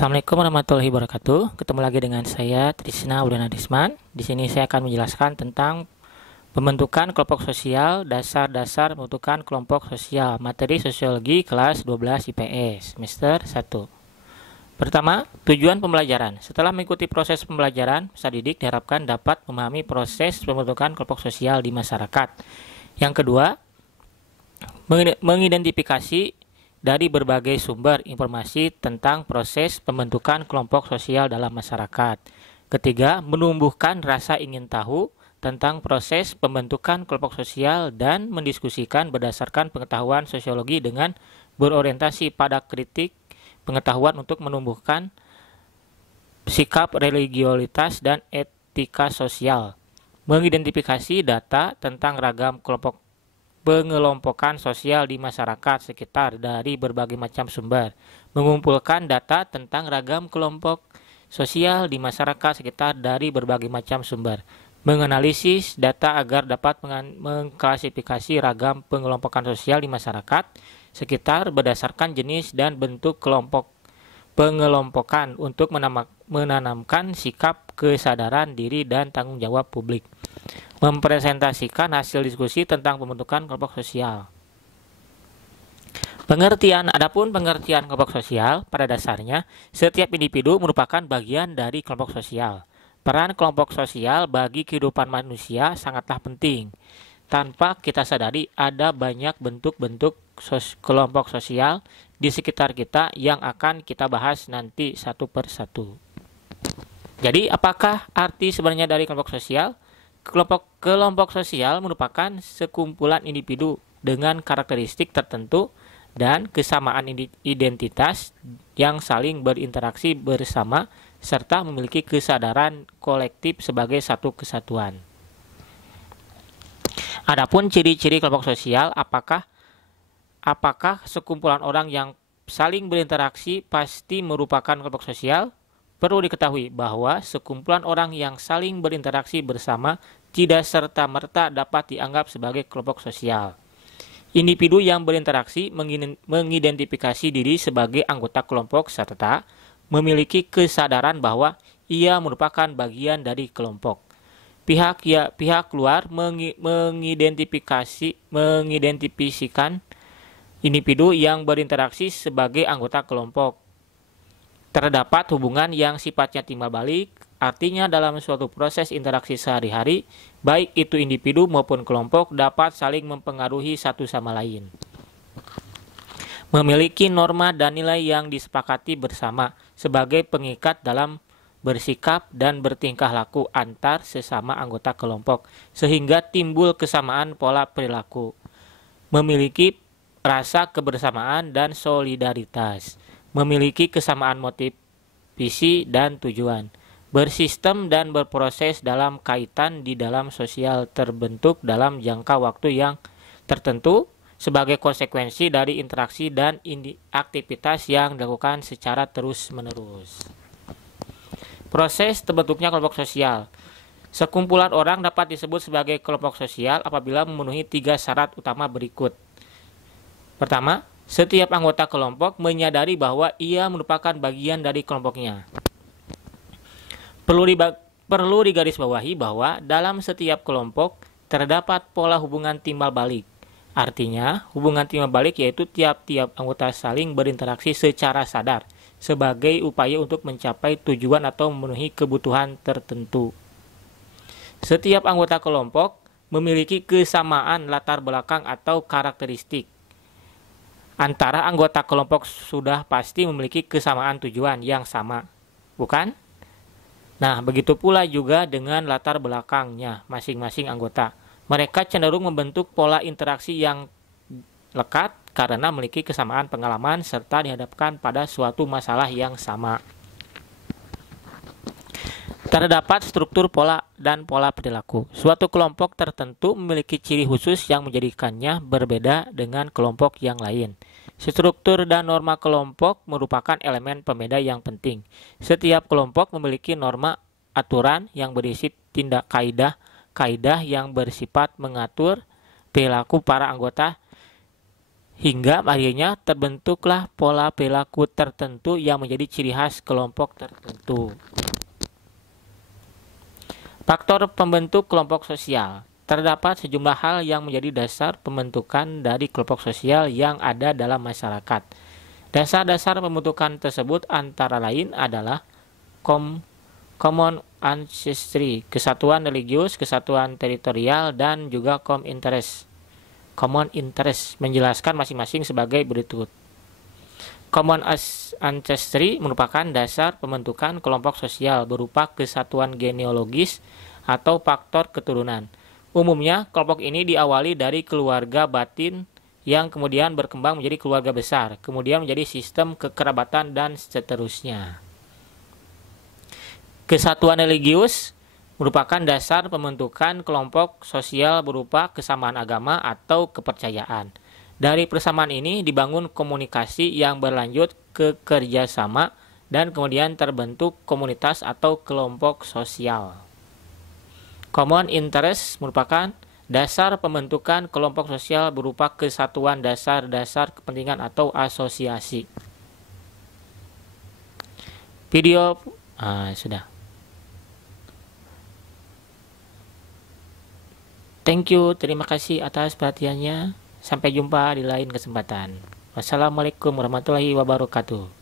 Assalamualaikum warahmatullahi wabarakatuh. Ketemu lagi dengan saya Trisna Wulandisman. Di sini saya akan menjelaskan tentang pembentukan kelompok sosial, dasar-dasar pembentukan kelompok sosial, materi sosiologi kelas 12 IPS, semester 1. Pertama, tujuan pembelajaran. Setelah mengikuti proses pembelajaran, peserta didik diharapkan dapat memahami proses pembentukan kelompok sosial di masyarakat. Yang kedua, mengidentifikasi dari berbagai sumber informasi tentang proses pembentukan kelompok sosial dalam masyarakat. Ketiga, menumbuhkan rasa ingin tahu tentang proses pembentukan kelompok sosial dan mendiskusikan berdasarkan pengetahuan sosiologi dengan berorientasi pada kritik pengetahuan untuk menumbuhkan sikap religiolitas dan etika sosial. Mengidentifikasi data tentang ragam kelompok pengelompokan sosial di masyarakat sekitar dari berbagai macam sumber, mengumpulkan data tentang ragam kelompok sosial di masyarakat sekitar dari berbagai macam sumber, menganalisis data agar dapat mengklasifikasi ragam pengelompokan sosial di masyarakat sekitar berdasarkan jenis dan bentuk kelompok pengelompokan untuk menanamkan sikap kesadaran diri dan tanggung jawab publik. Mempresentasikan hasil diskusi tentang pembentukan kelompok sosial. Adapun pengertian kelompok sosial, pada dasarnya setiap individu merupakan bagian dari kelompok sosial. Peran kelompok sosial bagi kehidupan manusia sangatlah penting. Tanpa kita sadari, ada banyak bentuk-bentuk kelompok sosial di sekitar kita yang akan kita bahas nanti satu per satu. Jadi, apakah arti sebenarnya dari kelompok sosial? Kelompok sosial merupakan sekumpulan individu dengan karakteristik tertentu dan kesamaan identitas yang saling berinteraksi bersama serta memiliki kesadaran kolektif sebagai satu kesatuan. Adapun ciri-ciri kelompok sosial, apakah sekumpulan orang yang saling berinteraksi pasti merupakan kelompok sosial? Perlu diketahui bahwa sekumpulan orang yang saling berinteraksi bersama tidak serta-merta dapat dianggap sebagai kelompok sosial. Individu yang berinteraksi mengidentifikasi diri sebagai anggota kelompok serta memiliki kesadaran bahwa ia merupakan bagian dari kelompok. Pihak luar mengidentifikasikan individu yang berinteraksi sebagai anggota kelompok. Terdapat hubungan yang sifatnya timbal balik, artinya dalam suatu proses interaksi sehari-hari, baik itu individu maupun kelompok dapat saling mempengaruhi satu sama lain. Memiliki norma dan nilai yang disepakati bersama sebagai pengikat dalam bersikap dan bertingkah laku antar sesama anggota kelompok, sehingga timbul kesamaan pola perilaku. Memiliki rasa kebersamaan dan solidaritas. Memiliki kesamaan motif, visi, dan tujuan, bersistem dan berproses dalam kaitan di dalam sosial terbentuk dalam jangka waktu yang tertentu sebagai konsekuensi dari interaksi dan aktivitas yang dilakukan secara terus-menerus. Proses terbentuknya kelompok sosial. Sekumpulan orang dapat disebut sebagai kelompok sosial apabila memenuhi 3 syarat utama berikut. Pertama, setiap anggota kelompok menyadari bahwa ia merupakan bagian dari kelompoknya. Perlu digarisbawahi bahwa dalam setiap kelompok terdapat pola hubungan timbal balik. Artinya, hubungan timbal balik yaitu tiap-tiap anggota saling berinteraksi secara sadar sebagai upaya untuk mencapai tujuan atau memenuhi kebutuhan tertentu. Setiap anggota kelompok memiliki kesamaan latar belakang atau karakteristik. Antara anggota kelompok sudah pasti memiliki kesamaan tujuan yang sama, bukan? Nah, begitu pula juga dengan latar belakangnya masing-masing anggota. Mereka cenderung membentuk pola interaksi yang lekat karena memiliki kesamaan pengalaman serta dihadapkan pada suatu masalah yang sama. Terdapat struktur pola dan pola perilaku. Suatu kelompok tertentu memiliki ciri khusus yang menjadikannya berbeda dengan kelompok yang lain. Struktur dan norma kelompok merupakan elemen pembeda yang penting. Setiap kelompok memiliki norma aturan yang berisi tindak kaidah yang bersifat mengatur perilaku para anggota hingga akhirnya terbentuklah pola perilaku tertentu yang menjadi ciri khas kelompok tertentu. Faktor pembentuk kelompok sosial. Terdapat sejumlah hal yang menjadi dasar pembentukan dari kelompok sosial yang ada dalam masyarakat. Dasar-dasar pembentukan tersebut antara lain adalah common ancestry, kesatuan religius, kesatuan teritorial, dan juga common interest, menjelaskan masing-masing sebagai berikut. Common ancestry merupakan dasar pembentukan kelompok sosial berupa kesatuan genealogis atau faktor keturunan. Umumnya, kelompok ini diawali dari keluarga batin yang kemudian berkembang menjadi keluarga besar, kemudian menjadi sistem kekerabatan, dan seterusnya. Kesatuan religius merupakan dasar pembentukan kelompok sosial berupa kesamaan agama atau kepercayaan. Dari persamaan ini dibangun komunikasi yang berlanjut ke kerjasama dan kemudian terbentuk komunitas atau kelompok sosial. Common interest merupakan dasar pembentukan kelompok sosial berupa kesatuan dasar-dasar kepentingan atau asosiasi. Video sudah. Thank you, terima kasih atas perhatiannya. Sampai jumpa di lain kesempatan. Wassalamualaikum warahmatullahi wabarakatuh.